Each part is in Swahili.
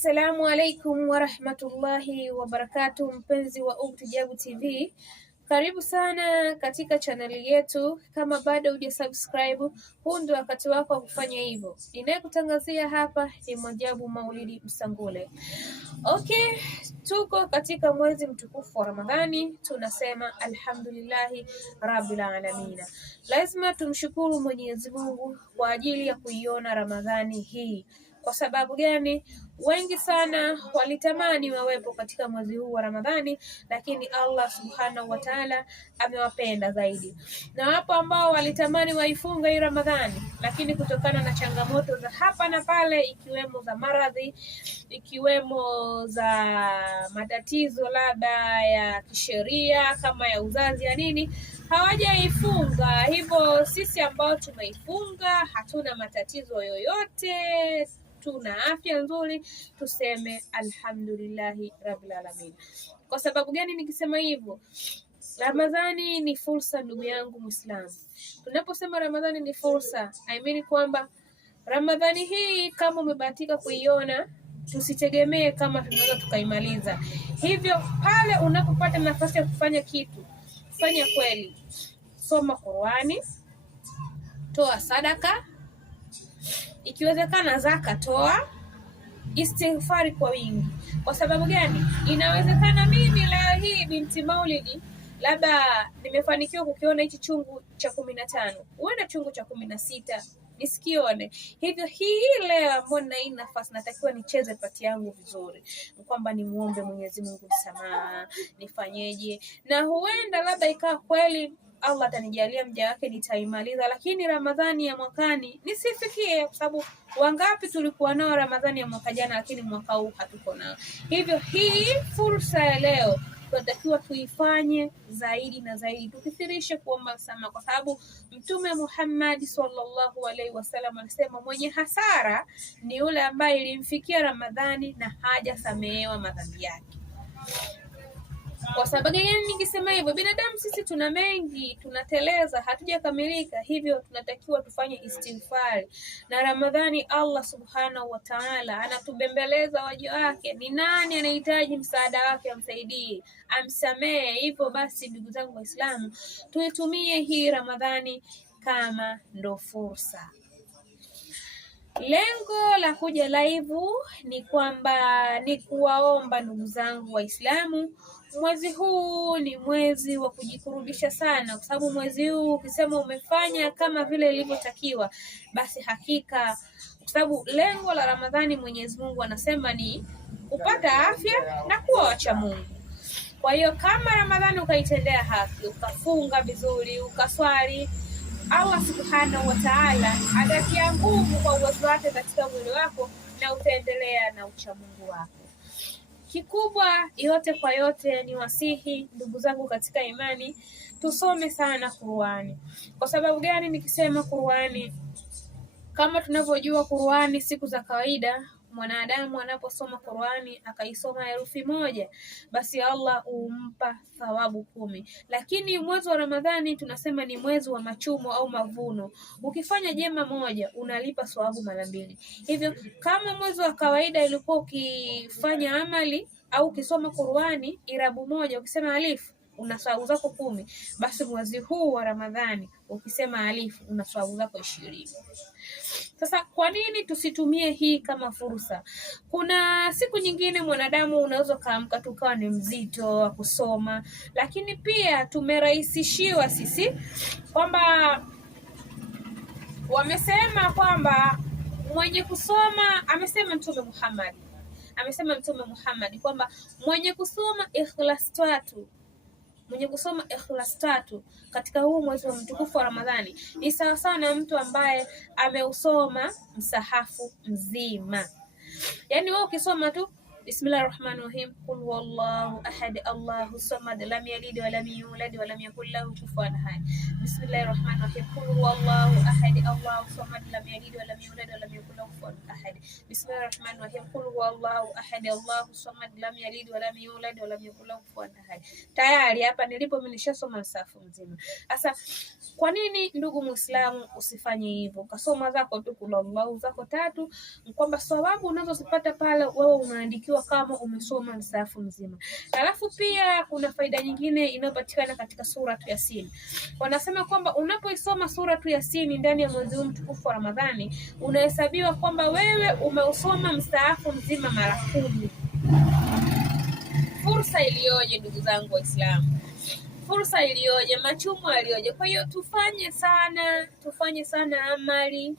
Assalamu alaikum warahmatullahi wabarakatuh, mpenzi wa Uktijabu TV, karibu sana katika chaneli yetu. Kama bado hujasubscribe, huu ndio wakati wako wa kufanya hivyo. Ninayekutangazia hapa ni Mwajabu Maulidi Msangule. Okay, tuko katika mwezi mtukufu wa Ramadhani, tunasema alhamdulillahi rabbil alamin. Lazima tumshukuru Mwenyezi Mungu kwa ajili ya kuiona Ramadhani hii. Kwa sababu gani? Wengi sana walitamani wawepo katika mwezi huu wa Ramadhani, lakini Allah subhanahu wa ta'ala amewapenda zaidi. Na wapo ambao walitamani waifunga hii Ramadhani, lakini kutokana na changamoto za hapa na pale, ikiwemo za maradhi, ikiwemo za matatizo labda ya kisheria kama ya uzazi ya nini, hawajaifunga. Hivyo sisi ambao tumeifunga hatuna matatizo yoyote, tuna afya nzuri, tuseme alhamdulillahi rabbil alamin. Kwa sababu gani nikisema hivyo? Ramadhani ni fursa, ndugu yangu Muislamu. Tunaposema Ramadhani ni fursa, I mean kwamba Ramadhani hii kama umebahatika kuiona, tusitegemee kama tunaweza tukaimaliza. Hivyo pale unapopata nafasi ya kufanya kitu, fanya kweli. Soma Qur'ani, toa sadaka, ikiwezekana zaka toa, istighfari kwa wingi. Kwa sababu gani? Inawezekana mimi leo hii binti Maulidi labda nimefanikiwa kukiona hichi chungu cha 15, huenda chungu cha 16 nisikione. Hivyo hii leo ambayo nina hii nafasi, natakiwa nicheze pati yangu vizuri, kwamba nimuombe Mwenyezi Mungu msamaha, nifanyeje, na huenda labda ikawa kweli Allah atanijalia mja wake nitaimaliza, lakini Ramadhani ya mwakani nisifikie, kwa sababu wangapi tulikuwa nao Ramadhani ya mwaka jana, lakini mwaka huu hatuko nao. Hivyo hii fursa ya leo tunatakiwa tuifanye zaidi na zaidi, tukithirishe kuomba msamaha, kwa sababu Mtume Muhammad sallallahu alaihi wasallam alisema mwenye hasara ni yule ambaye ilimfikia Ramadhani na hajasamehewa madhambi yake. Kwa sababu gani nikisema hivyo? Binadamu sisi tuna mengi, tunateleza, hatujakamilika. Hivyo tunatakiwa tufanye istighfari. Na Ramadhani Allah subhanahu wa ta'ala anatubembeleza waja wake. Ni nani anahitaji msaada wake amsaidie, amsamehe. Hivyo basi ndugu zangu Waislamu, tuitumie hii Ramadhani kama ndo fursa. Lengo la kuja live ni kwamba ni kuwaomba ndugu zangu Waislamu, mwezi huu ni mwezi wa kujikurubisha sana, kwa sababu mwezi huu ukisema umefanya kama vile ilivyotakiwa, basi hakika, kwa sababu lengo la Ramadhani Mwenyezi Mungu anasema ni kupata afya na kuwa wacha Mungu. Kwa hiyo kama Ramadhani ukaitendea haki, ukafunga vizuri, ukaswali, Allah subhanahu wa ta'ala atatia nguvu kwa uwezo wake katika mwili wako, na utaendelea na uchamungu wako. Kikubwa yote kwa yote, ni wasihi ndugu zangu katika imani, tusome sana Qur'ani. Kwa sababu gani nikisema Qur'ani? Kama tunavyojua Qur'ani, siku za kawaida mwanadamu anaposoma Qur'ani akaisoma herufi moja, basi Allah humpa thawabu 10. Lakini mwezi wa Ramadhani tunasema ni mwezi wa machumo au mavuno. Ukifanya jema moja unalipa thawabu mara 2. Hivyo kama mwezi wa kawaida ilikuwa ukifanya amali au ukisoma Qur'ani irabu moja, ukisema alif una thawabu zako 10, basi mwezi huu wa Ramadhani ukisema alif una thawabu zako 20. Sasa kwa nini tusitumie hii kama fursa? Kuna siku nyingine mwanadamu unaweza kaamka tu kawa ni mzito wa kusoma, lakini pia tumerahisishiwa sisi kwamba wamesema kwamba mwenye kusoma, amesema Mtume Muhammad kwamba mwenye kusoma Ikhlas 3, mwenye kusoma Ikhlas 3 katika huu mwezi wa mtukufu wa Ramadhani ni sawa sawa na mtu ambaye ameusoma msahafu mzima. Yaani wewe ukisoma tu Bismillahirrahmanirrahim. Qul huwallahu ahad, Allahu samad, lam yalid wa lam yulad wa lam yakul lahu kufuwan ahad. Bismillahirrahmanirrahim. Qul huwallahu ahad, Allahu samad, lam yalid wa lam yulad wa lam yakul lahu kufuwan ahad. Bismillahirrahmanirrahim. Qul huwallahu ahad, Allahu samad, lam yalid wa lam yulad wa lam yakul lahu kufuwan ahad. Tayari hapa nilipo mimi nishasoma msafu mzima. Sasa kwa nini ndugu Muislamu usifanye hivyo? Kasoma zako tu kula Allahu zako 3, kwamba sababu unazozipata pale wewe unaandikiwa kama umesoma msafu mzima. Alafu pia kuna faida nyingine inayopatikana katika suratu Yasin. Wanasema kwamba unapoisoma suratu Yasin ndani ya mwezi huu mtukufu wa Ramadhani, unahesabiwa kwamba wewe umeusoma msafu mzima mara 10. Fursa iliyoje ndugu zangu Waislamu! Fursa iliyoje, machumo aliyoje. Kwa hiyo tufanye sana amali,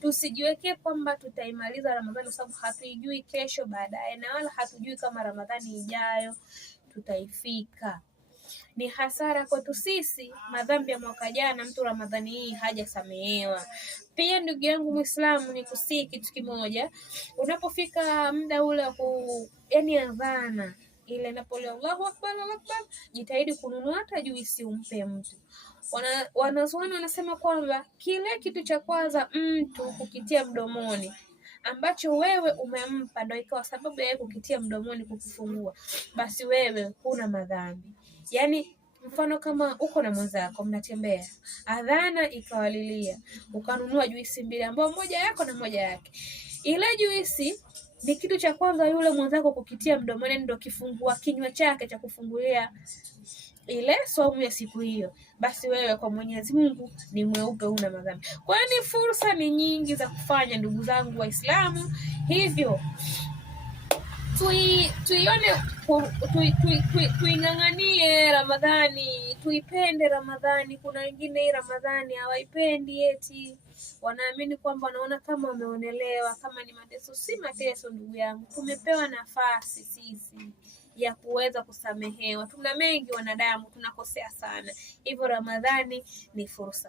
tusijiwekee kwamba tutaimaliza Ramadhani kwa sababu hatuijui kesho baadaye, na wala hatujui kama Ramadhani ijayo tutaifika. Ni hasara kwetu sisi, madhambi ya mwaka jana mtu Ramadhani hii hajasamehewa. Pia ndugu yangu Muislamu, ni kusii kitu kimoja, unapofika muda ule wa adhana ile inapolia Allahu akbar, Allahu akbar, jitahidi kununua hata juisi umpe mtu. Wanazuoni wanasema kwamba kile kitu cha kwanza mtu kukitia mdomoni ambacho wewe umempa ndio ikawa sababu ya kukitia mdomoni kukufungua, basi wewe huna madhambi. Yaani mfano kama uko na mwenzako mnatembea, adhana ikawalilia, ukanunua juisi 2 ambayo moja yako na moja yake. Ile juisi ni kitu cha kwanza yule mwenzako kukitia mdomoni, ndio kifungua kinywa chake cha kufungulia ile saumu ya siku hiyo. Basi wewe kwa Mwenyezi Mungu ni mweupe, una madhambi. Kwani fursa ni nyingi za kufanya ndugu zangu Waislamu. Hivyo tuing'ang'anie Ramadhani, tuipende Ramadhani. Kuna wengine hii Ramadhani hawaipendi, eti wanaamini kwamba wanaona kama wameonelewa, kama ni mateso. Si mateso ndugu yangu, tumepewa nafasi sisi ya kuweza kusamehewa. Tuna mengi wanadamu, tunakosea sana. Hivyo Ramadhani ni fursa.